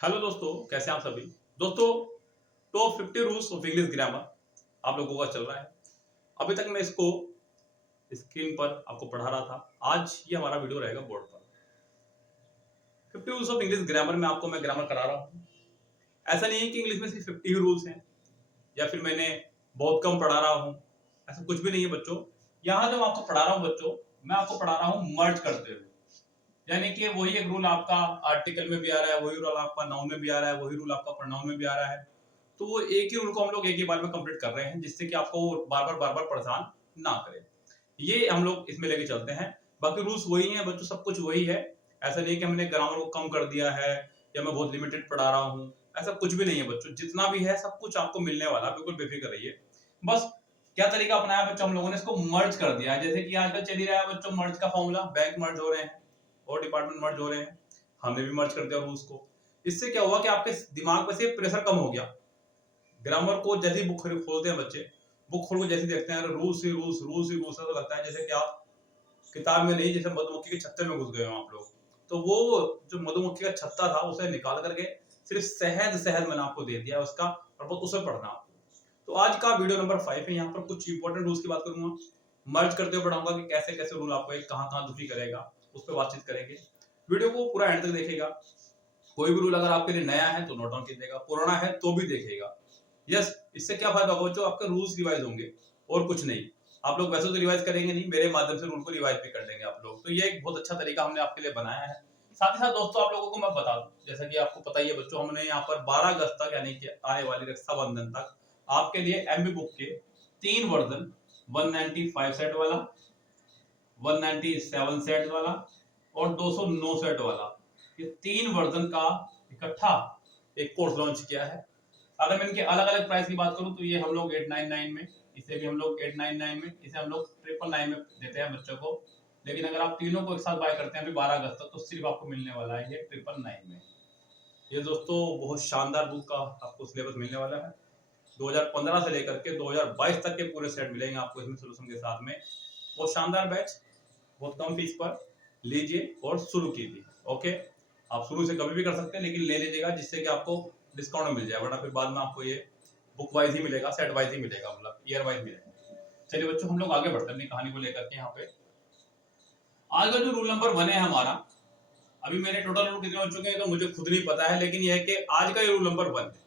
Hello दोस्तों, कैसे हैं आप सभी। दोस्तों, top 50 rules of English grammar आप लोगों का चल रहा है। अभी तक मैं इसको स्क्रीन पर आपको पढ़ा रहा था। आज ये हमारा वीडियो रहेगा बोर्ड पर। 50 रूल्स ऑफ इंग्लिश ग्रामर में आपको मैं ग्रामर करा रहा हूँ। ऐसा नहीं है कि इंग्लिश में सिर्फ 50 ही रूल्स हैं या फिर मैंने बहुत कम पढ़ा रहा हूँ। ऐसा कुछ भी नहीं है बच्चों। यहाँ जो मैं आपको पढ़ा रहा हूँ बच्चों, मैं आपको पढ़ा रहा हूँ मर्ज करते हुए। यानी कि वही एक रूल आपका आर्टिकल में भी आ रहा है, वही रूल आपका नाउन में भी आ रहा है, वही रूल आपका प्रोनाउन में भी आ रहा है। तो वो एक ही रूल को हम लोग एक ही बार में कंप्लीट कर रहे हैं, जिससे कि आपको बार बार परेशान ना करे। ये हम लोग इसमें लेके चलते हैं। बाकी रूल्स वही हैं बच्चों, सब कुछ वही है। ऐसा नहीं कि हमने ग्रामर को कम कर दिया है या मैं बहुत लिमिटेड पढ़ा रहा हूँ। ऐसा कुछ भी नहीं है बच्चों, जितना भी है सब कुछ आपको मिलने वाला, बिल्कुल बेफिक्र रहिए। बस क्या तरीका अपनाया बच्चों, हम लोगों ने इसको मर्ज कर दिया है। जैसे कि आजकल चल ही रहा है बच्चों मर्ज का फॉर्मूला, बैंक मर्ज हो रहे हैं और डिपार्टमेंट मर्ज हो रहे हैं। हमने भी मर्ज कर दिया रूल्स को। इससे क्या हुआ कि आपके दिमाग में से प्रेशर कम हो गया। ग्रामर को जैसे ही बुक खोलते हैं बच्चे, बुक खोल के जैसे देखते हैं रूल्स ही रूल्स, रूल्स ही रूल्स, तो लगता है जैसे कि आप किताब में नहीं, जैसे मधुमक्खी के छत्ते में घुस गए हो आप लोग। तो वो जो मधुमक्खी का छत्ता था उसे निकाल करके सिर्फ शहद शहद मैंने आपको दे दिया उसका, और बस उसे पढ़ना आपको। तो आज का वीडियो नंबर 5 है। यहाँ पर कुछ इंपॉर्टेंट रूल्स की बात करूंगा, मर्ज करते हुए पढ़ाऊंगा कि कैसे कैसे रूल आपको एक कहाँ कहाँ दुखी करेगा, उस पर बातचीत करेंगे। वीडियो को पूरा एंड तक देखेगा। कोई भी रूल अगर आपके लिए नया है तो नोट डाउन कीजिएगा, पुराना है तो भी देखेगा। यस, इससे क्या फायदा होगा, जो आपके रूल्स रिवाइज होंगे और कुछ नहीं। आप लोग वैसे तो रिवाइज करेंगे नहीं, मेरे माध्यम से रूल को रिवाइज भी कर लेंगे आप लोग। तो ये एक बहुत अच्छा तरीका हमने आपके लिए बनाया है। साथ ही साथ दोस्तों आप लोगों को मैं बता दूं, जैसा कि आपको पता ही है बच्चों, हमने यहाँ पर 12 अगस्त तक यानी कि आने वाली रक्षाबंधन तक आपके लिए एमबी बुक के 3 वर्जन, 195 सेट वाला, 197 सेट वाला और 209 सेट वाला, ये 3 वर्जन का इकट्ठा एक कोर्स लॉन्च किया है। अगर मैं इनके अलग अलग प्राइस की बात करूं तो ये हम लोग 899 में, इसे भी हम लोग 899 में, इसे हम लोग 999 में देते हैं बच्चों को। लेकिन अगर आप तीनों को एक साथ बाय करते हैं अभी 12 अगस्त तक, तो सिर्फ आपको मिलने वाला है ये 999 में। ये दोस्तों बहुत शानदार बुक का आपको सिलेबस मिलने वाला है। 2015 से लेकर के 2022 तक के पूरे सेट मिलेंगे आपको इसमें सोल्यूशन के साथ में। बहुत शानदार बैच, बहुत कम फीस पर लीजिए और शुरू कीजिए। ओके, आप शुरू से कभी भी कर सकते हैं, लेकिन ले लीजिएगा जिससे कि आपको डिस्काउंट मिल जाए, वरना फिर बाद में आपको ये बुक वाइज ही मिलेगा, सेट वाइज ही मिलेगा, मतलब ईयर वाइज मिलेगा। चलिए बच्चों, हम लोग आगे बढ़ते हैं अपनी कहानी को लेकर के। यहाँ पे आज का जो रूल नंबर 1 है हमारा, अभी मेरे टोटल रूल कितने हो चुके हैं तो मुझे खुद नहीं पता है, लेकिन यह है कि आज का ये रूल नंबर 1 है।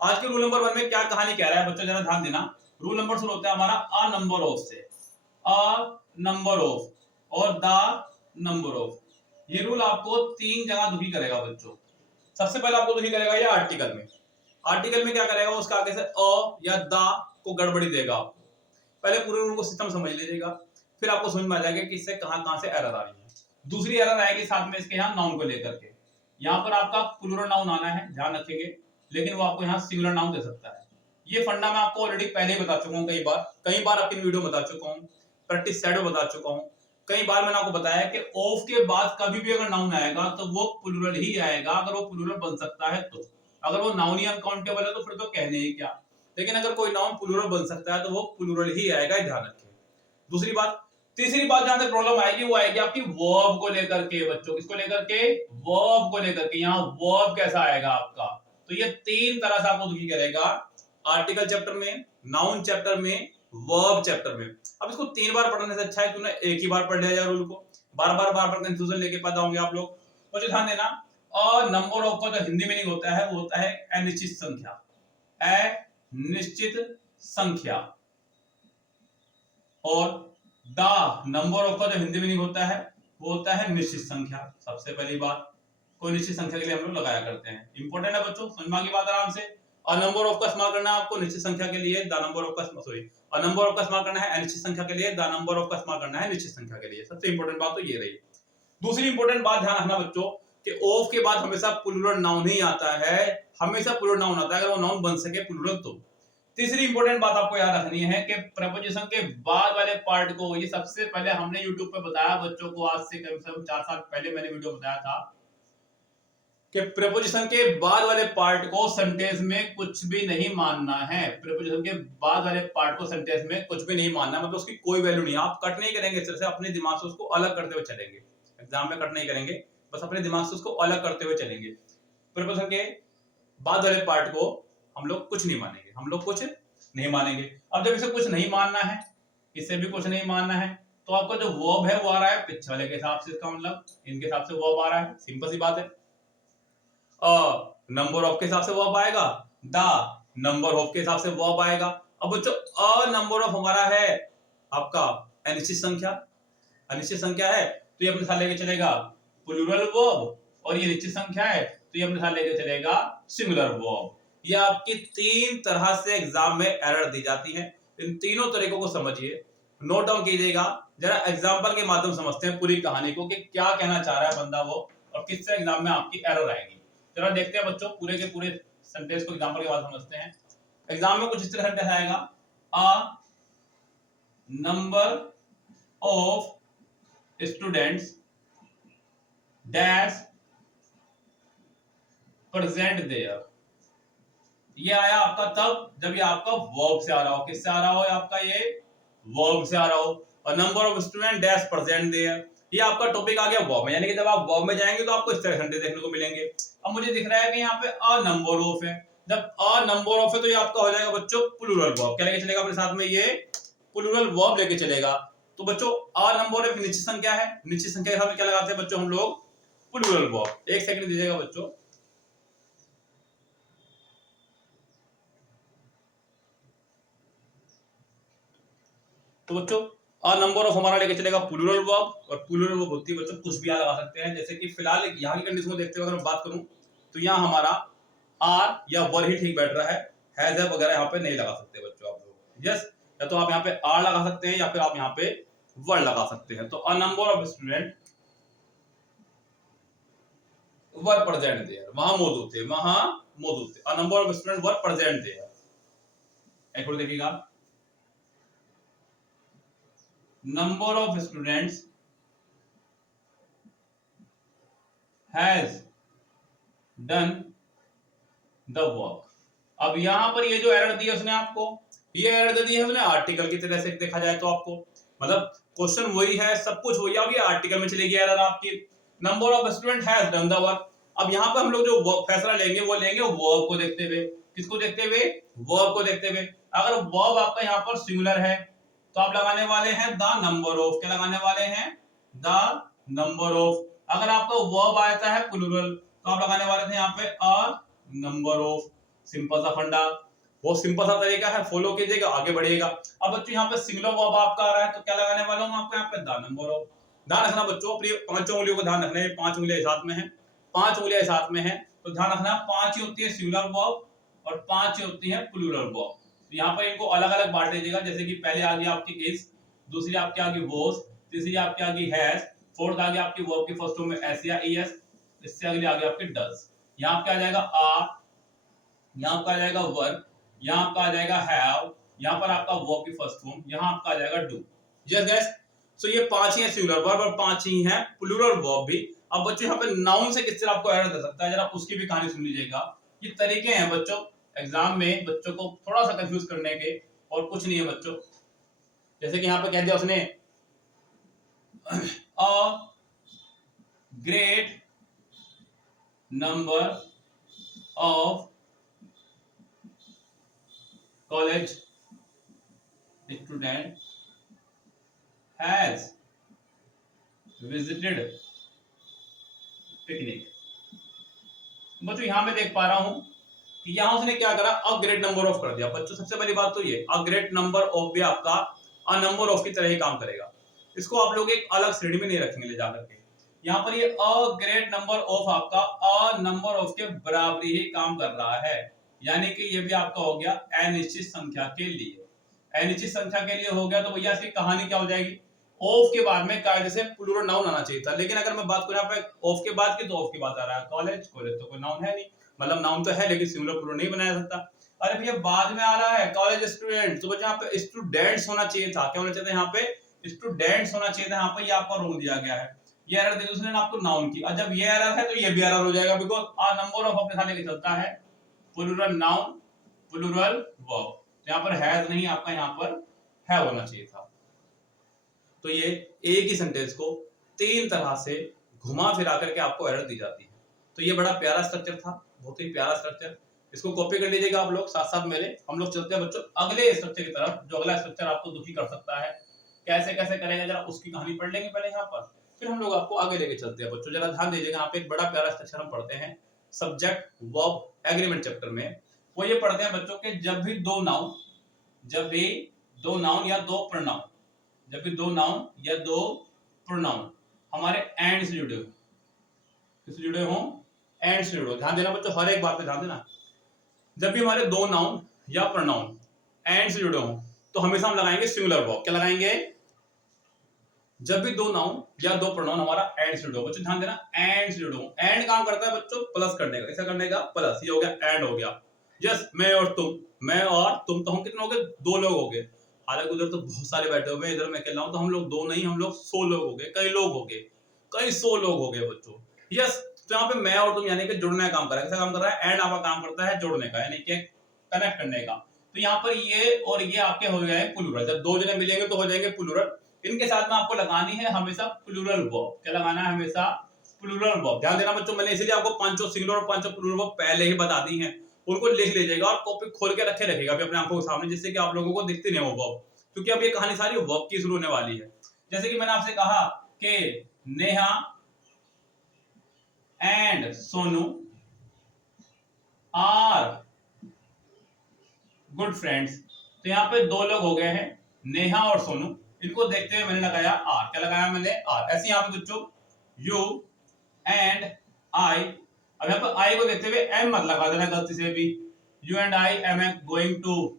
आज के रूल नंबर 1 में क्या कहानी कह रहा है बच्चों, जरा ध्यान देना। रूल नंबर शुरू होता है हमारा अ नंबर ऑफ से, अ नंबर ऑफ और द नंबर ऑफ। ये रूल आपको 3 जगह दुखी करेगा बच्चों। सबसे पहले आपको दुखी करेगा ये आर्टिकल में। आर्टिकल में क्या करेगा, उसका आगे से अ या द को गड़बड़ी देगा आपको। पहले पूरे रूल को सिस्टम समझ लीजिएगा, फिर आपको समझ में आ जाएगा कि इससे कहां कहां से एरर आ रही है। दूसरी एरर आएगी साथ में इसके यहाँ नाउन को लेकर के। यहाँ पर आपका प्लूरल नाउन आना है, ध्यान रखेंगे, लेकिन वो आपको यहाँ सिंगुलर नाउन दे सकता है। ये फंडा मैं आपको ऑलरेडी पहले ही बता चुका हूँ, कई बार आपकी वीडियो बता चुका हूँ, प्रैक्टिस सेट में बता चुका हूँ। कई बार मैंने आपको बताया कि ऑफ के बाद कभी भी अगर नाउन आएगा तो वो प्लूरल ही आएगा, अगर वो प्लूरल बन सकता है तो। अगर वो नाउन ही अनकाउंटेबल है तो फिर तो कहने ही क्या। लेकिन अगर कोई नाउन प्लूरल बन सकता है तो वो प्लूरल ही आएगा, ध्यान रखें। दूसरी बात, तीसरी बात जहां से प्रॉब्लम आएगी वो आएगी आपकी वर्ब को लेकर के बच्चों। किसको लेकर के, वर्ब को लेकर के। यहाँ वर्ब कैसा आएगा आपका, तो ये 3 तरह से आपको दुखी करेगा, आर्टिकल चैप्टर में, नाउन चैप्टर में, वर्ब चैप्टर में। अब इसको 3 बार पढ़ने से अच्छा है क्यों ना एक ही बार पढ़ लिया जाए रूल को, बार बार कंफ्यूजन लेके पैदा होंगे आप लोग। मुझे ध्यान देना, और नंबर ऑफ का जो हिंदी मीनिंग होता है वो होता है अनिश्चित संख्या, अनिश्चित संख्या। और द नंबर ऑफ का जो हिंदी मीनिंग होता है वो होता है निश्चित संख्या। सबसे पहली बात, कोई निश्चित संख्या के लिए हम लोग लगाया करते हैं। इंपॉर्टेंट है बच्चों, समझ में आ गई बात आराम से। अ नंबर ऑफ का इस्तेमाल करना है आपको निश्चित संख्या के लिए, द नंबर ऑफ का सॉरी, अ नंबर ऑफ का इस्तेमाल करना है अनिश्चित संख्या के लिए, द नंबर ऑफ का इस्तेमाल करना है निश्चित संख्या के लिए। सबसे इंपॉर्टेंट बात तो ये रही। दूसरी इंपॉर्टेंट बात ध्यान रखना बच्चों कि ऑफ के बाद हमेशा प्लूरल नाउन ही आता है, हमेशा प्लूरल नाउन आता है, अगर वो नाउन बन सके प्लूरल तो। तीसरी इंपॉर्टेंट बात आपको याद रखनी है कि प्रपोजिशन के बाद वाले पार्ट को, ये सबसे पहले हमने यूट्यूब पे बताया बच्चों को, आज से कम से कम 4 साल पहले मैंने वीडियो बताया था कि प्रपोजिशन के बाद वाले पार्ट को सेंटेंस में कुछ भी नहीं मानना है। प्रपोजिशन के बाद वाले पार्ट को सेंटेंस में कुछ भी नहीं मानना, मतलब उसकी कोई वैल्यू नहीं है। आप कट नहीं करेंगे, सिर्फ अपने दिमाग से उसको अलग करते हुए चलेंगे। एग्जाम में कट नहीं करेंगे, बस अपने दिमाग से उसको अलग करते हुए चलेंगे। प्रीपोजिशन के बाद वाले पार्ट को हम लोग कुछ नहीं मानेंगे, हम लोग कुछ नहीं मानेंगे। अब जब इसे कुछ नहीं मानना है, इसे भी कुछ नहीं मानना है, तो आपका जो वर्ब है वो आ रहा है पिछले वाले के हिसाब से, इसका मतलब इनके हिसाब से वर्ब आ रहा है, सिंपल सी बात है। नंबर ऑफ के हिसाब से वर्ब आएगा, द नंबर ऑफ के हिसाब से वर्ब आएगा। अब बच्चों अ नंबर ऑफ हमारा है आपका अनिश्चित संख्या, अनिश्चित संख्या है तो ये अपने साथ लेके चलेगा प्लूरल वर्ब, और ये निश्चित संख्या है तो ये अपने साथ लेके चलेगा सिंगुलर वर्ब। ये आपकी तीन तरह से एग्जाम में एरर दी जाती है, इन तीनों तरीकों को समझिए, नोट डाउन कीजिएगा, जरा एग्जांपल के माध्यम समझते हैं पूरी कहानी को कि क्या कहना चाह रहा है बंदा वो, और किससे एग्जाम में आपकी एरर आएगी। जरा देखते हैं बच्चों पूरे के पूरे सेंटेंस को एग्जांपल के बाद समझते हैं। एग्जाम में कुछ इस तरह सेंटेंस आएगा, a number of students dash present there. ये आया आपका तब जब ये आपका वर्ब से आ रहा हो, किससे आ रहा हो आपका, ये वर्ब से आ रहा हो। और number of student dash present there, ये आपका टॉपिक आ गया वर्ब में, यानी कि जब आप वर्ब में जाएंगे तो आपको इस तरह सेंटेंस देखने को मिलेंगे। अब मुझे दिख रहा है कि यहाँ पे अ नंबर ऑफ है, जब अ नंबर ऑफ है तो ये आपका हो जाएगा बच्चों प्लूरल वर्ब। क्या लेके चलेगा अपने साथ में, ये प्लूरल वर्ब लेके चलेगा। तो बच्चों अ नंबर ऑफ निश्चित संख्या है, निश्चित संख्या के साथ में क्या लगाते हैं बच्चों हम लोग, प्लूरल वर्ब। एक सेकंड दीजिएगा बच्चों। तो बच्चों अ नंबर ऑफ हमारा लेके चलेगा प्लूरल वर्ब, और प्लूरल वर्ब होती है बच्चों कुछ भी लगा सकते हैं, जैसे कि फिलहाल यहाँ की कंडीशन को देखते हुए अगर मैं बात करूं तो यहाँ हमारा आर या वर ही ठीक बैठ रहा है, हैज है वगैरह यहाँ पे नहीं लगा सकते बच्चों आप लोग। यस, या तो आप यहाँ पे आर लगा सकते हैं या फिर आप यहाँ पे वर लगा सकते हैं। तो a number of student were present there, वहां मौजूद थे, वहां मौजूद थे। A number of student were present there. एक और देखिएगा, number of students has done the work। अब यहां पर ये जो एरर दी है उसने आपको, ये एरर दे दी है उसने आर्टिकल की तरह से, देखा जाए तो आपको मतलब क्वेश्चन वही है, सब कुछ वही है, अब ये आर्टिकल में चलेगी एरर आपकी। Number of student has done the work. अब यहां पर हम लोग जो फैसला लेंगे वो लेंगे वर्ब को देखते हुए, किसको देखते हुए, वर्ब को देखते हुए। अगर वर्ब आपका यहां पर सिंगुलर है तो आप लगाने वाले हैं द नंबर ऑफ, क्या लगाने वाले हैं, द नंबर ऑफ। अगर आपका वर्ब आता है प्लूरल तो आप लगाने वाले थे यहाँ पे अ नंबर ऑफ। सिंपल सा फंडा, वो सिंपल सा तरीका है, फॉलो कीजिएगा आगे बढ़िएगा। अब बच्चों यहाँ पे सिंगुलर वर्ब आपका आ रहा है तो क्या लगाने वाला हूँ आपको यहाँ पे द नंबर ऑफ। ध्यान रखना बच्चों, अपनी पांचों उंगलियों को ध्यान रखना है, पांच उंगलियां साथ में है, पांच उंगलियां साथ में है, तो ध्यान रखना पांच ही होती है सिंगुलर वर्ब और पांच ही होती है प्लूरल वर्ब। तो यहाँ पर इनको अलग अलग बांट दीजिएगा, जैसे कि पहले आ गई आपकी इज, दूसरी आपकी आ गई वॉज, तीसरी आपकी आ गई हैज, फोर्थ आ गई आपकी वर्ब की फर्स्ट फॉर्म में एस या ईएस, इससे अगली आ गई आपकी डज। यहाँ आपका आ जाएगा आर, यहाँ आपका आ जाएगा वर, यहाँ आपका आ जाएगा हैव, यहाँ पर आपका वर्ब की फर्स्ट फॉर्म, यहाँ आपका आ जाएगा डू। यस गाइस, सो ये पांच ही है सिंगुलर वर्ब और पांच ही है प्लूरल वर्ब भी। अब बच्चों यहाँ पे नाउन से किस तरह आपको एरर दे सकता है, जरा उसकी भी कहानी सुन लीजिएगा। ये तरीके हैं बच्चों एग्जाम में बच्चों को थोड़ा सा कंफ्यूज करने के, और कुछ नहीं है बच्चों। जैसे कि यहाँ पे कह दिया उसने a great number of college student has visited picnic। बच्चों यहां मैं देख पा रहा हूं कि यहां उसने क्या करा, अ ग्रेट नंबर ऑफ कर दिया। बच्चों सबसे पहली बात तो ये अ ग्रेट नंबर ऑफ भी आपका अ नंबर ऑफ की तरह ही काम करेगा, इसको आप लोग एक अलग श्रेणी में नहीं रखेंगे ले जाकर के। यहाँ पर ये अ ग्रेट नंबर ऑफ आपका अ नंबर ऑफ के बराबरी ही काम कर रहा है, यानी कि ये भी आपका हो गया अनिश्चित संख्या के लिए। अनिश्चित संख्या के लिए हो गया तो भैया इसकी कहानी क्या हो जाएगी, ऑफ के बाद में कायदे से प्लूरल नाउन आना चाहिए था, लेकिन अगर मैं बात करूं यहाँ पे ऑफ के बाद की तो ऑफ की बात आ रहा है। कॉलेज, कॉलेज तो कोई नाउन है नहीं, मतलब नाउन तो है लेकिन सिंगुलर प्लूरल नहीं बनाया सकता। अरे भैया बाद में आ रहा है कॉलेज स्टूडेंट, तो बच्चों यहाँ पे स्टूडेंट्स होना चाहिए था, क्या होना चाहिए था यहाँ पे, स्टूडेंट्स होना चाहिए था। यहाँ पे ये आपका रोल दिया गया है, ये एरर दी उसने आपको नाउन की, और जब ये एरर है तो ये भी एरर हो जाएगा, बिकॉज़ अ नंबर ऑफ अपने साथ लेके चलता है प्लूरल नाउन प्लूरल वर्ब। यहाँ पर हैज नहीं, आपका यहाँ पर है होना चाहिए था। तो ये एक ही सेंटेंस को तीन तरह से घुमा फिरा करके आपको एरर दी जाती है। तो ये बड़ा प्यारा स्ट्रक्चर था, बहुत ही प्यारा स्ट्रक्चर। इसको कॉपी कर लीजिएगा आप लोग साथ साथ मेरे। हम लोग चलते हैं बच्चों अगले स्ट्रक्चर की तरफ, जो अगला स्ट्रक्चर आपको दुखी कर सकता है। कैसे कैसे करेंगे जरा उसकी कहानी पढ़ लेंगे पहले यहाँ पर, फिर हम लोग आपको आगे लेके चलते हैं बच्चों। जरा ध्यान दीजिएगा, यहाँ पे एक बड़ा प्यारा स्ट्रक्चर हम पढ़ते हैं सब्जेक्ट वर्ब एग्रीमेंट चैप्टर में। वो ये पढ़ते हैं बच्चों के जब भी दो नाउन या दो प्रोनाउन, जब भी दो नाउन या दो प्रोनाउन हमारे एंड से जुड़े हो, किससे जुड़े हो, एंड से जुड़े हो। ध्यान देना बच्चों, हर एक बात पे ध्यान देना। जब भी हमारे दो नाउन या प्रोनाउन एंड से जुड़े हो तो हमेशा हम लगाएंगे सिंगुलर वर्ब। क्या लगाएंगे, जब भी दो नाउन या दो प्रोनाउन हमारा एंड से जुड़े हो। बच्चों ध्यान देना, एंड से जुड़े हो। एंड काम करता है बच्चों प्लस करने का, ऐसा करने का प्लस, ये हो गया एंड हो गया। यस, मैं और तुम, मैं और तुम, तो हम कितने हो गए, दो लोग हो गए। हालांकि उधर तो बहुत सारे बैठे हुए हैं, इधर मैं अकेला हूं, तो हम लोग दो नहीं, हम लोग 100 लोग हो गए, कई लोग हो गए, कई 100 लोग हो गए बच्चों। यस, तो यहाँ पे मैं और तुम यानी कि जुड़ने का काम कर रहा है। कैसा काम कर रहा है, एंड आपका काम करता है जोड़ने का, यानी कि कनेक्ट करने का। तो यहाँ पर ये और ये आपके हो गए प्लूरल। जब दो जने मिलेंगे तो हो जाएंगे प्लूरल। इनके साथ में आपको लगानी है हमेशा प्लूरल वर्ब। क्या लगाना है, हमेशा प्लूरल वर्ब। ध्यान देना बच्चों, मैंने इसीलिए आपको पांचों सिंगुलर और पांचों प्लूरल वर्ब पहले ही बता दी हैं। उनको लिख लीजिएगा और कॉपी खोल के रखे रखिएगा अपने आंखों के सामने, जिससे कि आप लोगों को दिखती नहीं वो वर्ब, क्योंकि अब ये कहानी सारी वर्ब की शुरू होने वाली है। जैसे कि मैंने आपसे कहा कि Neha and Sonu are good friends. तो यहाँ पे दो लोग हो गए हैं, नेहा और सोनू। इनको देखते हुए मैंने लगाया आर। क्या लगाया मैंने, आर। ऐसे यहाँ पे बच्चों यू एंड आई। अब यहाँ पर आई को देखते हुए एम मत लगा देना गलती से भी। You and I am going to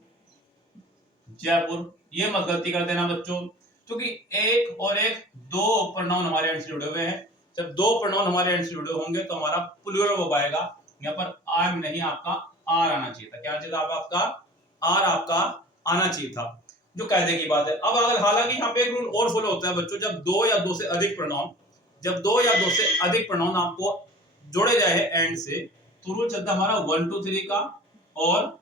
Jaipur, ये मत गलती कर देना बच्चों, क्योंकि एक और एक दो प्रोनाउन हमारे एंड से जुड़े हुए हैं। जब दो प्रोनाउन हमारे एंड से जुड़े होंगे तो हमारा प्लूरल वर्ब आएगा। यहाँ पर आई नहीं, आपका आर आना चाहिए था। क्या चाहिए था आपका, आर आपका आना चाहिए था, जो कायदे की बात है। अब अगर हालांकि यहाँ पे एक रूल और फॉलो होता है बच्चों, जब दो या दो से अधिक प्रोनाउन आपको जोड़े जाए एंड से, तो रूल चलता है हमारा 1 2 3 का और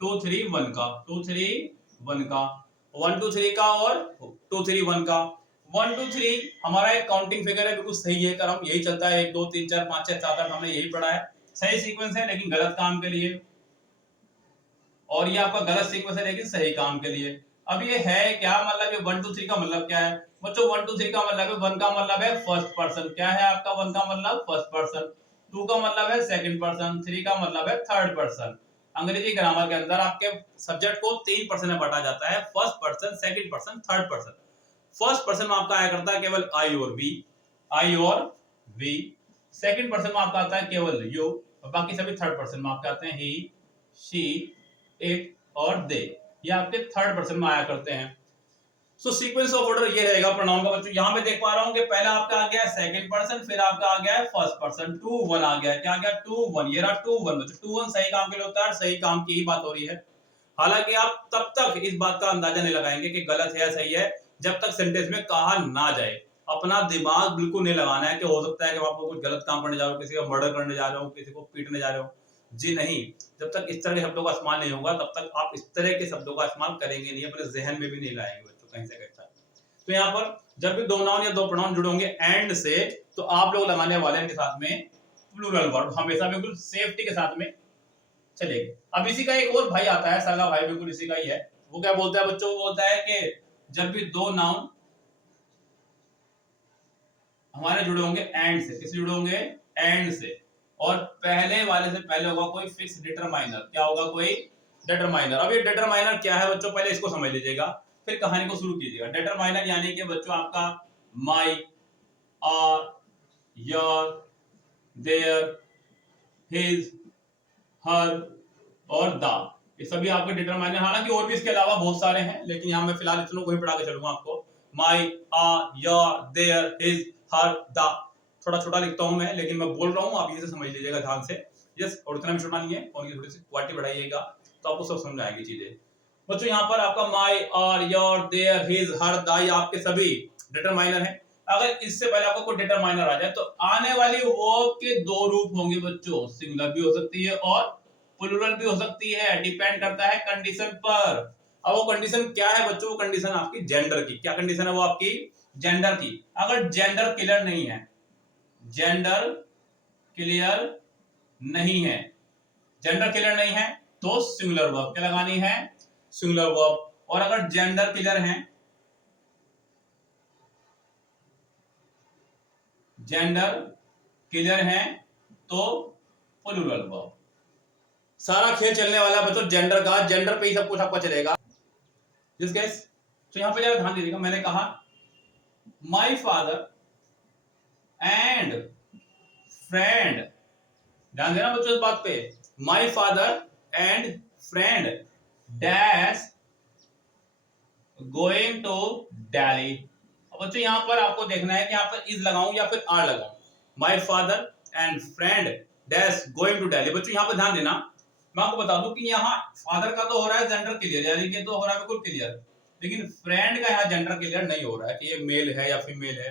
2 3 1 का, 2 3 1 का, 1 2 3 का और 2 3 1 का। 1 2 3 हमारा एक काउंटिंग फिगर है, बिल्कुल सही है क्रम, यही चलता है। 1 2 3 4 5 6 7 8 हमने यही पढ़ा है, सही सीक्वेंस है लेकिन गलत काम के लिए। और ये आपका गलत सीक्वेंस है लेकिन सही काम के लिए। अब ये है क्या, मतलब ये 1 2 3 का मतलब क्या है बच्चों, 1 2 3 का मतलब है, 1 का मतलब है फर्स्ट पर्सन। क्या है आपका 1 का मतलब, फर्स्ट पर्सन। 2 का मतलब है सेकंड पर्सन। 3 का मतलब है थर्ड पर्सन। अंग्रेजी ग्रामर के अंदर आपके सब्जेक्ट को 3 पर्सन में बांटा जाता है, first person, second person, third person. First person में आपका आया करता है केवल आई और वी, आई और वी। सेकंड पर्सन में आपका आता है केवल यू, और बाकी सभी थर्ड पर्सन में आपके आते हैं ही, शी, इट और दे। ये आपके थर्ड पर्सन में आया करते हैं। सो सीक्वेंस ऑफ ऑर्डर ये रहेगा प्रोनाउन का बच्चों। यहां पे देख पा रहा हूं कि पहला आपका आ गया है सेकंड पर्सन, फिर आपका आ गया है फर्स्ट पर्सन, 2 1 आ गया है। क्या आ गया, 2 1। ये रहा 2 1 बच्चों। 2 1 सही काम के लिए होता है, सही काम की ही बात हो रही है। हालांकि आप तब तक इस बात का अंदाजा नहीं लगाएंगे कि गलत है या सही है जब तक सेंटेंस में कहा ना जाए। अपना दिमाग बिल्कुल नहीं लगाना है कि हो सकता है कि आप कुछ गलत काम करने जा रहे हो, किसी का मर्डर करने जा रहे हो, किसी को पीटने जा रहे हो। जी नहीं, जब तक इस तरह के शब्दों का इस्तेमाल नहीं होगा तब तक आप इस तरह के शब्दों का इस्तेमाल करेंगे नहीं, अपने जहन में भी नहीं लाएंगे बच्चों कहीं से कहीं। तो यहाँ पर जब भी दो नाउन या दो प्रोनाउन जुड़े होंगे एंड से, तो आप लोग लगाने वाले हैं इनके साथ में प्लूरल वर्ब, हमेशा बिल्कुल सेफ्टी के साथ में चलेगी। अब इसी का एक और भाई आता है, सगा भाई, बिल्कुल इसी का ही है। वो क्या बोलता है बच्चों, वो बोलता है कि जब भी दो नाउन हमारे जुड़े होंगे एंड से, किससे जुड़े होंगे, एंड से, और पहले वाले से पहले होगा कोई फिक्स डिटरमाइनर। क्या होगा, कोई डिटरमाइनर। अब ये डिटरमाइनर क्या है बच्चों, पहले इसको समझ लीजिएगा फिर कहानी को शुरू कीजिएगा। डिटरमाइनर यानी कि बच्चों आपका my, our, your, their, his, हर और द, ये सभी आपके डिटरमाइनर। हालांकि और भी इसके अलावा बहुत सारे हैं, लेकिन यहाँ मैं फिलहाल इतनों को ही पढ़ा के चलूंगा आपको। My, our, your, their, his, her, the. थोड़ा छोटा लिखता हूं मैं, लेकिन मैं बोल रहा हूं, आप ये समझ लीजिएगा ध्यान से। यस, और इतना भी छोटा नहीं है, और ये थोड़ी सी क्वालिटी बढ़ाइएगा तो आपको सब समझ आएगी चीजें बच्चों। यहाँ पर आपका my, our, your, their, his, her, the, ये आपके सभी डिटरमाइनर हैं। अगर इससे पहले आपको कोई डिटरमाइनर आ जाए तो आने वाली वर्ब के दो रूप होंगे बच्चों, सिंगुलर भी हो सकती है और प्लूरल भी हो सकती है, डिपेंड करता है कंडीशन पर। अब वो कंडीशन क्या है बच्चों, वो कंडीशन आपकी जेंडर की। क्या कंडीशन है वो आपकी, जेंडर की। अगर जेंडर क्लियर नहीं है, जेंडर क्लियर नहीं है, जेंडर क्लियर नहीं है तो सिंगुलर वर्ब क्या लगानी है, सिंगुलर वर्ब। और अगर जेंडर क्लियर है, जेंडर क्लियर है तो प्लूरल वर्ब। सारा खेल चलने वाला बच्चों जेंडर का, जेंडर पे ही सब कुछ आपका चलेगा। जिस केस तो यहां पे जरा ध्यान दीजिएगा, मैंने कहा माय फादर एंड फ्रेंड, ध्यान देना बच्चों इस बात पे, my father and friend dash going to Delhi. अब बच्चों यहां पर आपको देखना है कि यहां पर इज लगाऊं या फिर आर लगाऊं। My father and friend dash going to Delhi. बच्चों यहां पर ध्यान देना, मैं आपको बता दूं कि यहाँ फादर का तो हो रहा है जेंडर क्लियर, यानी कि तो हो रहा है बिल्कुल क्लियर, लेकिन फ्रेंड का यहाँ जेंडर क्लियर नहीं हो रहा है कि ये मेल है या फीमेल है।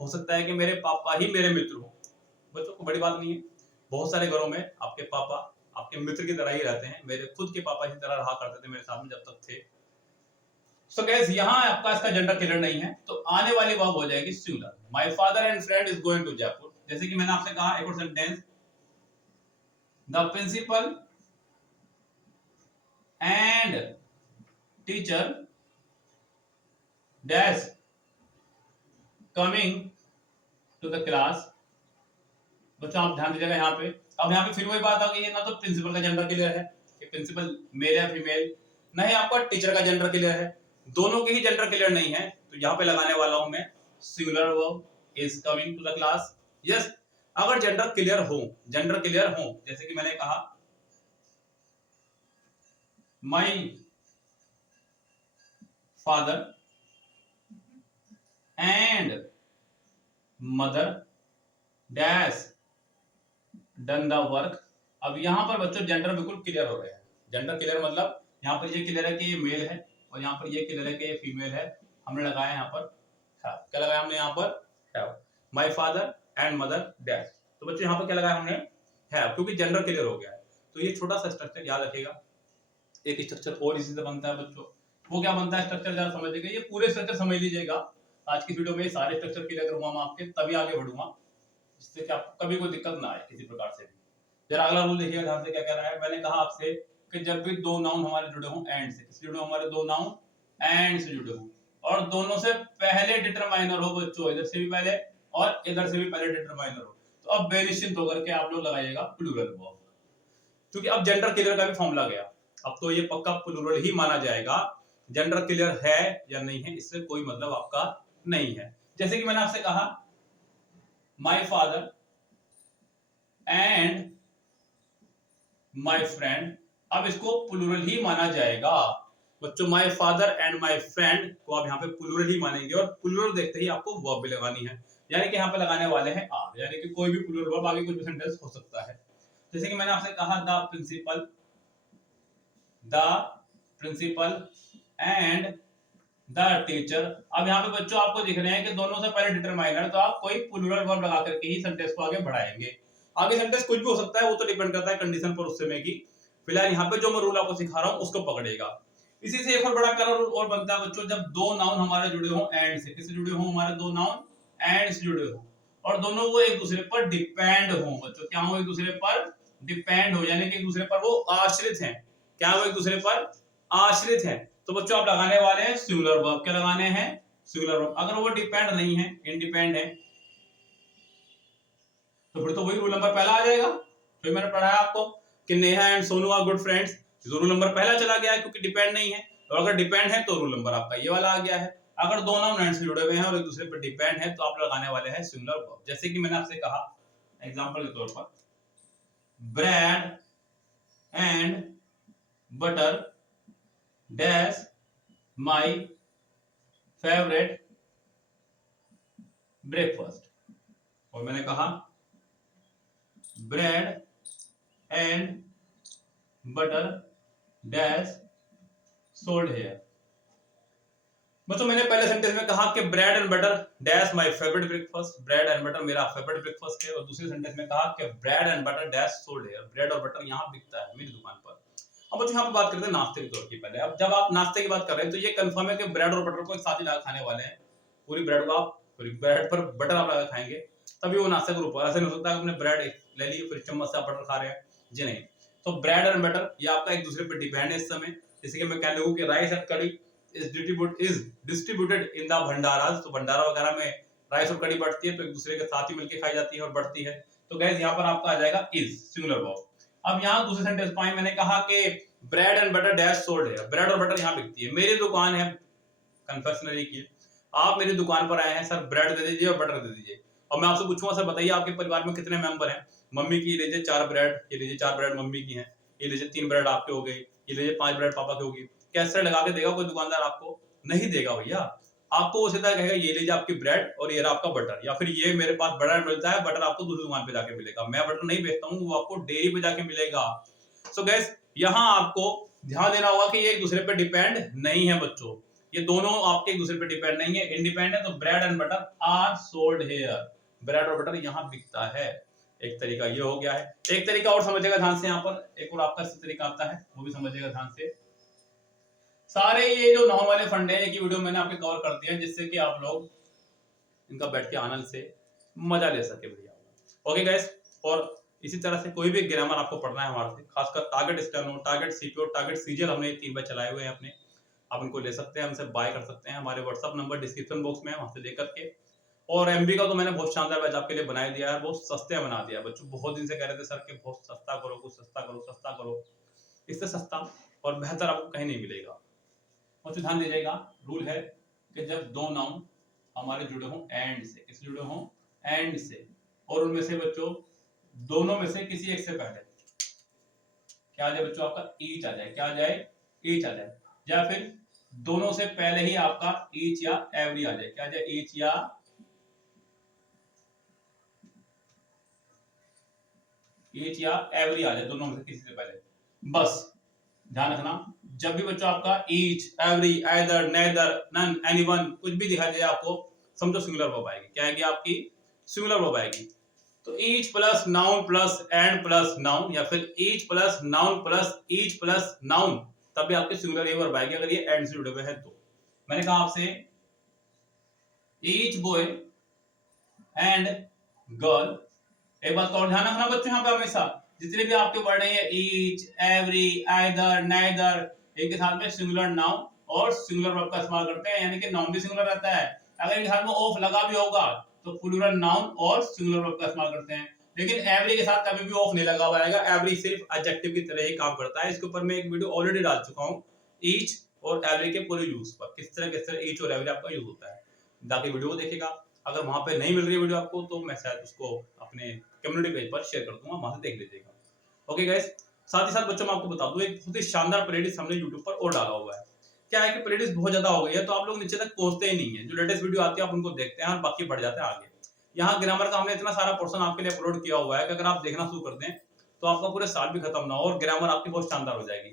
हो सकता है कि मेरे पापा ही मेरे मित्र हो। बच्चों को बड़ी बात नहीं है, बहुत सारे घरों में आपके पापा आपके मित्र की तरह ही रहते हैं। मेरे खुद के पापा इसी तरह रहा करते थे मेरे साथ में जब तक थे। सो गाइस यहाँ आपका इसका जेंडर क्लियर नहीं है तो आने वाली वर्ब हो जाएगी singular. My father and friend is going to Jaipur. जैसे कि मैंने आपसे कहा एक और sentence, the principal and teacher dash coming to the class. बच्चों आप ध्यान दीजिएगा यहाँ पे, अब यहाँ पे फिर वही बात आ गई है, ना तो प्रिंसिपल का जेंडर क्लियर है कि प्रिंसिपल मेल या फीमेल, ना ही आपका टीचर का जेंडर क्लियर है, दोनों के ही जेंडर क्लियर नहीं है। तो यहाँ पे लगाने वाला हूं मैं singular verb, is coming to the class. Yes, अगर जेंडर क्लियर हो, जेंडर क्लियर हो, जैसे कि मैंने कहा my father and mother dash done the work. अब यहां पर बच्चों जेंडर बिल्कुल क्लियर हो रहे हैं। जेंडर क्लियर मतलब यहाँ पर ये क्लियर है कि ये मेल है और यहाँ पर ये क्लियर है कि ये फीमेल है। हमने लगाया यहाँ पर हैव, क्या लगाया हमने यहाँ पर have. My father and mother dash, तो बच्चों यहाँ पर क्या लगाया हमने हैव, क्योंकि जेंडर क्लियर हो गया है। तो ये छोटा सा स्ट्रक्चर याद रखिएगा। एक स्ट्रक्चर और इसी से बनता है बच्चों, वो क्या बनता है स्ट्रक्चर जरा समझ लीजिएगा, ये पूरे स्ट्रक्चर समझ लीजिएगा। आज की वीडियो में सारे स्ट्रक्चर क्लियर करूंगा मैं आपके, तभी आगे बढ़ूंगा, जिससे कि आपको कभी कोई दिक्कत ना आए किसी प्रकार से भी। जरा अगला रूल देखिएगा ध्यान से क्या कह रहा है। मैंने कहा आपसे कि जब भी दो नाउन हमारे जुड़े हों एंड से, किससे जुड़े हों, हमारे दो नाउन एंड से जुड़े हों और दोनों से पहले डिटरमाइनर हो बच्चों, इधर से भी पहले और इधर से भी पहले डिटरमाइनर हो, तो अब बेनिश्चिंत होकर के आप लोग लगाइएगा प्लूरल वर्ब, क्योंकि अब जेंडर क्लियर का भी फॉर्मूला गया। अब तो ये पक्का प्लूरल ही माना जाएगा, जेंडर क्लियर है या नहीं है इससे कोई मतलब आपका नहीं है। जैसे कि मैंने आपसे कहा my father and my friend, अब इसको प्लूरल ही माना जाएगा बच्चों। My father and my friend को आप यहाँ पे प्लूरल ही मानेंगे और प्लूरल देखते ही आपको वर्ब भी लगानी है, यानी कि यहाँ पे लगाने वाले हैं आर, यानी कि कोई भी प्लूरल वर्ब आगे कुछ भी सेंटेंस हो सकता है। जैसे कि मैंने आपसे कहा the principal and the teacher. अब यहाँ पे बच्चों आपको दिख रहे हैं कि दोनों से पहले डिटरमाइनर, तो आप कोई प्लूरल वर्ब लगा करके ही सेंटेंस को आगे बढ़ाएंगे। आगे सेंटेंस कुछ भी हो सकता है, वो तो डिपेंड करता है कंडीशन पर उस समय की। फिलहाल यहाँ पे जो मैं रूल आपको सिखा रहा हूँ उसको पकड़ेगा। इसी से एक और बड़ा प्यारा रूल और बनता है बच्चों, जब दो नाउन हमारे जुड़े हों एंड से, किससे जुड़े हों, हमारे दो नाउन एंड से जुड़े हों और दोनों वो एक दूसरे पर डिपेंड हों बच्चों, क्या हो, एक दूसरे पर डिपेंड हो, यानी कि एक दूसरे पर वो आश्रित हैं। क्या वो एक दूसरे पर आश्रित हैं, तो बच्चों आप लगाने वाले हैं सिंगुलर वर्ब। क्या लगाने हैं, सिंगुलर वर्ब। अगर वो डिपेंड नहीं है, इंडिपेंडेंट है, तो फिर तो वही रूल नंबर पहला आ जाएगा। फिर मैंने पढ़ाया आपको कि Neha and Sonu are good friends, तो रूल नंबर पहला चला गया है क्योंकि डिपेंड नहीं है। और अगर डिपेंड है तो रूल नंबर आपका ये वाला आ गया है। अगर दो नाउन एंड से जुड़े हुए हैं और एक दूसरे पर डिपेंड है तो आप लगाने वाले हैं सिंगुलर वर्ब। जैसे कि मैंने आपसे कहा एग्जांपल के तौर पर bread and butter dash my favourite breakfast. और मैंने कहा bread and butter dash sold here. बच्चों मैंने पहले सेंटेंस में कहा कि bread and butter dash my favourite breakfast, bread and butter मेरा फेवरेट ब्रेकफास्ट है। और दूसरे सेंटेंस में कहा कि bread and butter dash sold here, bread और बटर यहाँ बिकता है मेरी दुकान पर। अब बच्चों यहाँ पे बात करते हैं नाश्ते के तौर की पहले। अब जब आप नाश्ते की बात कर रहे हैं तो ये कंफर्म है कि ब्रेड और बटर को एक साथ ही लगा खाने वाले हैं। पूरी ब्रेड को आप, पूरी ब्रेड पर बटर आप लगा खाएंगे तभी वो नाश्ते का रूप। ऐसा नहीं हो सकता कि आपने ब्रेड ले लिए फिर चम्मच से आप बटर खा रहे हैं, जी नहीं। तो ब्रेड एंड बटर ये आपका एक दूसरे पर डिपेंड है इस समय। जैसे कि मैं कह लूँ कि राइस एंड कड़ी is distributed in the bhandaras, तो भंडारा वगैरह में राइस और कड़ी बढ़ती है तो एक दूसरे के साथ ही मिलकर खाई जाती है और बढ़ती है। तो गाइस यहाँ पर आपका आ जाएगा इज सिंगुलर वर्ब। अब यहाँ दूसरे सेंटेंस पॉइंट मैंने कहा कि bread and butter dash sold है, ब्रेड और बटर यहाँ बिकती है, मेरी दुकान है कन्फेक्शनरी की, आप मेरी दुकान पर आए हैं, सर ब्रेड दे दीजिए और बटर दे दीजिए। और मैं आपसे पूछूंगा सर बताइए आपके परिवार में कितने मेंबर हैं, मम्मी की लीजिए 4 ब्रेड, ये लीजिए 4 ब्रेड मम्मी की हैं, ये लीजिए 3 ब्रेड आपके हो गए, ये लीजिए 5 ब्रेड पापा की होगी। कैसे लगा के देगा कोई दुकानदार? आपको नहीं देगा भैया, आपको वो सीधा कहेगा ये लीजिए आपकी ब्रेड और ये रहा आपका बटर, या फिर ये मेरे पास बटर मिलता है, बटर आपको दूसरी दुकान पे जाके मिलेगा, मैं बटर नहीं बेचता हूँ, वो आपको डेयरी पे जाके मिलेगा। सो गाइस यहाँ आपको ध्यान देना होगा कि ये एक दूसरे पे डिपेंड नहीं है बच्चों, ये दोनों आपके एक दूसरे पे डिपेंड नहीं है, इंडिपेंडेंट है। तो bread and butter are sold here, bread और बटर यहाँ बिकता है। एक तरीका ये हो गया है। एक तरीका और समझिएगा ध्यान से, यहाँ पर एक और आपका तरीका आता है, वो भी समझिएगा ध्यान से। सारे ये जो नाउन वाले फंडे हैं की वीडियो मैंने आपके कवर कर दिया जिससे कि आप लोग इनका बैठ के आनंद से मजा ले सके भैया। ओके गाइस, और इसी तरह से कोई भी ग्रामर आपको पढ़ना है हमारे से, खासकर target steno, target CPO, target CGL हमने 3 बार चलाए हुए हैं अपने, आप इनको ले सकते हैं, हमसे बाय कर सकते हैं, हमारे व्हाट्सएप नंबर डिस्क्रिप्शन बॉक्स में है, वहां से लेकर के। और एमबी का तो मैंने बहुत शानदार बैच आपके लिए बना दिया है, बहुत सस्ते बना दिया है बच्चों, बहुत दिन से कह रहे थे सर के बहुत सस्ता करो, कुछ सस्ता करो, सस्ता करो, इससे सस्ता और बेहतर आपको कहीं नहीं मिलेगा। और ध्यान दीजिएगा, रूल है कि जब दो नाउन हमारे जुड़े हों एंड से, किससे जुड़े हों? एंड से, और उनमें से बच्चों दोनों में से किसी एक से पहले क्या आ जाए बच्चों? आपका ईच आ जाए। क्या आ जाए? ईच आ जाए। या फिर दोनों से पहले ही आपका ईच या एवरी आ जाए। क्या आ जाए? ईच या एवरी आ जाए, दोनों में से किसी से पहले। बस ध्यान रखना, जब भी बच्चों आपका each, every, either, neither, none, anyone कुछ भी दिखाई दे आपको, समझो सिंगुलर वर्ब आएगी। क्या आएगी आपकी? सिंगुलर वर्ब आएगी। तो each plus noun plus and plus noun, या फिर each plus noun plus each plus noun, तब भी आपके सिंगुलर वर्ब आएगी अगर ये एंड से जुड़े हुए हैं तो। मैंने कहा आपसे ईच बॉय एंड गर्ल, एक बात और ध्यान रखना बच्चों यहाँ पे हमेशा, जितने भी आपके वर्ड हैं ईच, एवरी, आइदर, नाइदर, इनके साथ में सिंगुलर नाउन और सिंगुलर वर्ब का इस्तेमाल करते हैं, यानी कि नाउन भी सिंगुलर रहता है, अगर इनके साथ में ऑफ लगा भी होगा तो प्लूरल नाउन और सिंगुलर वर्ब का इस्तेमाल करते हैं। लेकिन एवरी के साथ कभी भी ऑफ नहीं लगा हुआ आएगा, एवरी सिर्फ एडजेक्टिव की तरह ही काम करता है। इसके ऊपर मैं एक वीडियो ऑलरेडी डाल चुका हूँ ईच और एवरी के पूरे यूज पर, किस तरह ईच और एवरी आपका यूज होता है, जाके वीडियो को देखिएगा। अगर वहां पे नहीं मिल रही है वीडियो आपको तो मैं शायद उसको अपने कम्युनिटी पेज पर शेयर कर दूंगा, वहां से देख लीजिएगा। ओके गाइस, साथ ही साथ बच्चों मैं आपको बता दूं एक बहुत ही शानदार प्लेलिस्ट हमने YouTube पर और डाला हुआ है। क्या है कि प्लेलिस्ट बहुत ज्यादा हो गई है तो आप लोग नीचे तक पहुंचते ही नहीं है, जो लेटेस्ट वीडियो आती है आप उनको देखते हैं और बाकी बढ़ जाते हैं आगे। यहाँ ग्रामर का हमने इतना सारा पोर्शन आपके लिए अपलोड किया हुआ है कि अगर आप देखना शुरू कर दें तो आपका पूरे साल भी खत्म ना हो और ग्रामर आपकी बहुत शानदार हो जाएगी।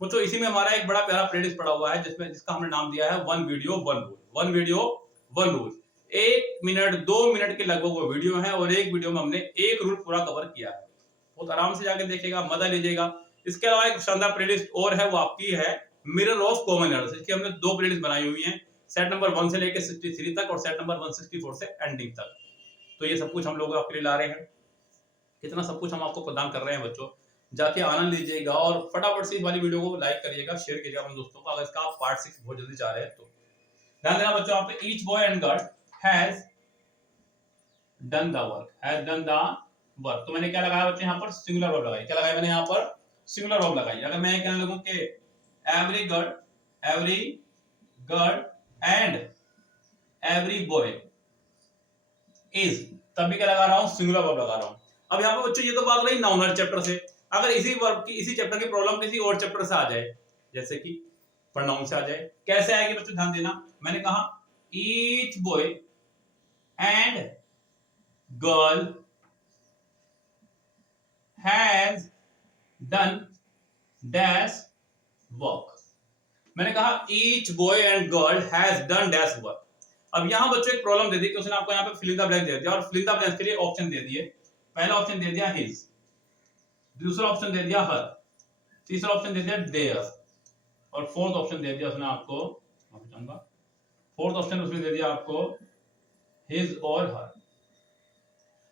बच्चों इसी में हमारा एक बड़ा प्यारा प्लेलिस्ट पड़ा हुआ है जिसका हमने नाम दिया है one video one rule. One video one rule, 1 minute 2 minute के लगभग वो वीडियो है और एक वीडियो में हमने एक रूल पूरा कवर किया है। बहुत आराम से जाके देखिएगा, मजा लीजिएगा। इसके अलावा एक शानदार प्लेलिस्ट और है, वो आपकी है मिरर ऑफ कॉमन एरर्स। इसकी हमने 2 प्लेलिस्ट बनाई हुई हैं, सेट नंबर 1 से लेकर 63 तक और सेट नंबर 164 से एंडिंग तक। तो ये सब कुछ हम लोग आपके लिए ला रहे हैं, कितना सब कुछ हम आपको प्रदान कर रहे हैं बच्चों, जाके आनंद लीजिएगा और फटाफट से इस वाली वीडियो को लाइक करिएगा, शेयर करिएगा अपने दोस्तों को, अगर इसका आप पार्ट 6 बहुत जल्दी चाह रहे हैं तो। ध्यान देना बच्चों, आप each boy and girl has done the work, has done the work. तो मैंने क्या लगाया बच्चों यहाँ पर? सिंगुलर वर्ब लगाई। क्या लगाया मैंने यहाँ पर? सिंगुलर वर्ब लगाई। अगर मैं कहने लगूं कि every girl and every boy is, तभी क्या लगा रहा हूं? सिंगुलर वर्ब लगा रहा हूं। अब यहाँ पर बच्चों ये तो बात रही नाउनर चैप्टर से, अगर इसी वर्ब की इसी चैप्टर की प्रॉब्लम किसी और चैप्टर से आ जाए, जैसे कि प्रोनाउन से आ जाए, कैसे आएगी बच्चों? ध्यान देना, मैंने कहा each boy and girl has done dash work. मैंने कहा each boy and girl has done dash work. अब यहां बच्चों एक प्रॉब्लम दे दी कि उसने आपको यहाँ पे फिल इन द ब्लैंक दे दिया और फिल इन द ब्लैंक के लिए ऑप्शन दे दिए। पहला ऑप्शन दे दिया हिज, दूसरा ऑप्शन दे दिया हर, तीसरा ऑप्शन दे दिया देयर और फोर्थ ऑप्शन दे दिया उसने आपको, फोर्थ ऑप्शन उसने दे दिया आपको हिज और हर।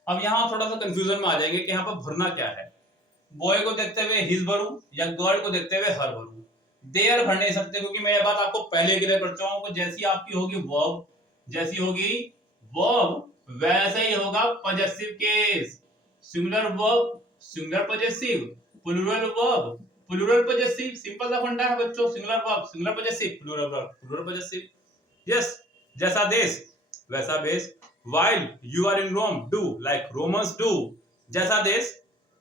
अब यहाँ थोड़ा सा कंफ्यूजन में आ जाएंगे कि यहाँ पर भरना क्या है। बॉय को देखते हुए हिज भरूं या गर्ल को देखते हुए हर भरूं। देयर भर नहीं सकते क्योंकि मैं ये बात आपको पहले क्लियर कर चुका हूं कि जैसी आपकी होगी वर्ब, जैसी होगी वर्ब वैसे ही होगा possessive case. Singular verb singular possessive, plural verb plural possessive. Simple सा फंडा है बच्चों, singular verb singular possessive, plural verb plural possessive. Yes, जैसा देश वैसा भेष। while you are in Rome do like Romans do, जैसा देश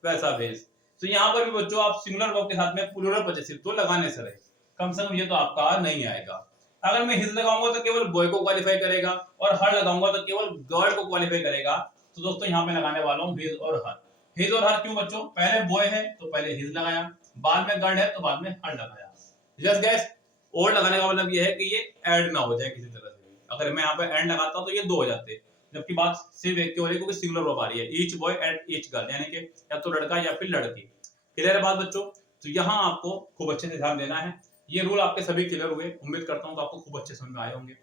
वैसा भेष। तो यहाँ पर भी बच्चों आप सिंगुलर वर्ब के साथ में प्लूरल पजेसिव तो लगाने से रहे, कम से कम ये तो आपका नहीं आएगा। अगर मैं हिज लगाऊंगा तो केवल बॉय को क्वालिफाई करेगा और हर लगाऊंगा तो केवल गर्ल को क्वालिफाई करेगा। तो दोस्तों यहाँ पे लगाने वाला हूँ हिज और हर। हिज और हर क्यों बच्चों? पहले बॉय है तो पहले हिज लगाया, बाद में गर्ल है तो बाद में हर लगाया। जस्ट गैस, और लगाने का मतलब ये है कि ये ऐड ना हो जाए किसी तरह से। अगर मैं यहाँ पे एंड लगाता हूँ तो ये दो हो जाते, जबकि बात सिर्फ एक की हो रही है क्योंकि सिंगुलर वर्ब आ रही है, each boy and each girl, यानी कि या तो लड़का या फिर लड़की। क्लियर है बात बच्चों? तो यहाँ आपको खूब अच्छे से ध्यान देना है। ये रूल आपके सभी क्लियर हुए, उम्मीद करता हूँ कि आपको खूब अच्छे समझ में आए होंगे।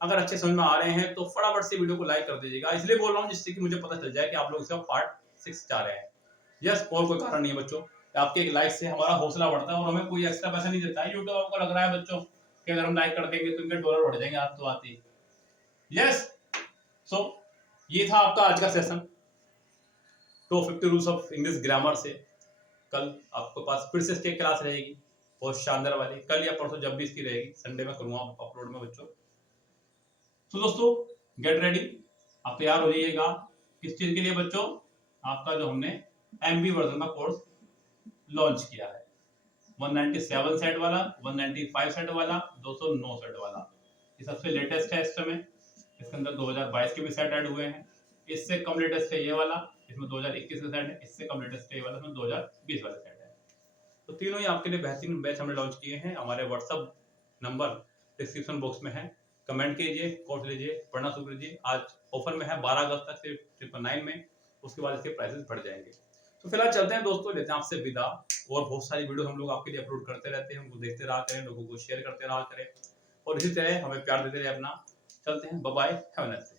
अगर अच्छे समझ में आ रहे हैं तो फटाफट से वीडियो को लाइक कर दीजिएगा, इसलिए बोल रहा हूँ जिससे कि मुझे पता चल जाए कि आप लोग इसका पार्ट 6 चाह रहे हैं। यस, और कोई कारण नहीं है बच्चों, आपके एक लाइक से हमारा हौसला बढ़ता है और हमें कोई एक्स्ट्रा पैसा नहीं देता है। यूट्यूब आपको लग रहा है बच्चों कि अगर हम लाइक कर देंगे तो इनके डॉलर बढ़ जाएंगे आप तो आते ही। यस, सो ये था आपका आज का session 250 rules of English grammar से। कल आपके पास फिर से इसकी क्लास रहेगी बहुत शानदार वाली, कल या परसों जब भी इसकी रहेगी, संडे में करूंगा अपलोड में बच्चों। तो दोस्तों गेट रेडी, आप तैयार हो जाइएगा। किस चीज के लिए बच्चों? आपका जो हमने एमबी वर्जन का कोर्स लॉन्च किया है, 197 सेट वाला, 195 सेट वाला, 209 सेट वाला। ये सबसे लेटेस्ट है इस समय। इसके अंदर 2022 के भी सेट ऐड हुए हैं। इससे कम लेटेस्ट है ये वाला, इसमें 2021 का सेट है। इससे कम लेटेस्ट है ये वाला, इसमें 2020 वाला सेट है। तो तीनों ही आपके लिए बेहतरीन बैच हमने लॉन्च किए हैं। हमारे व्हाट्सएप नंबर डिस्क्रिप्शन बॉक्स में है, कमेंट कीजिए, कोर्स लीजिए, पढ़ना शुरू कीजिए। आज ऑफर में है 12 अगस्त तक सिर्फ 999 में, उसके बाद इसके प्राइसेस बढ़ जाएंगे। तो फिलहाल चलते हैं दोस्तों, लेते हैं आपसे विदा। और बहुत सारी वीडियो हम लोग आपके लिए अपलोड करते रहते हैं, उनको देखते रहा करें, लोगों को शेयर करते रहा करें और इसी तरह हमें प्यार देते रहे अपना। चलते हैं, bye bye, have a nice day.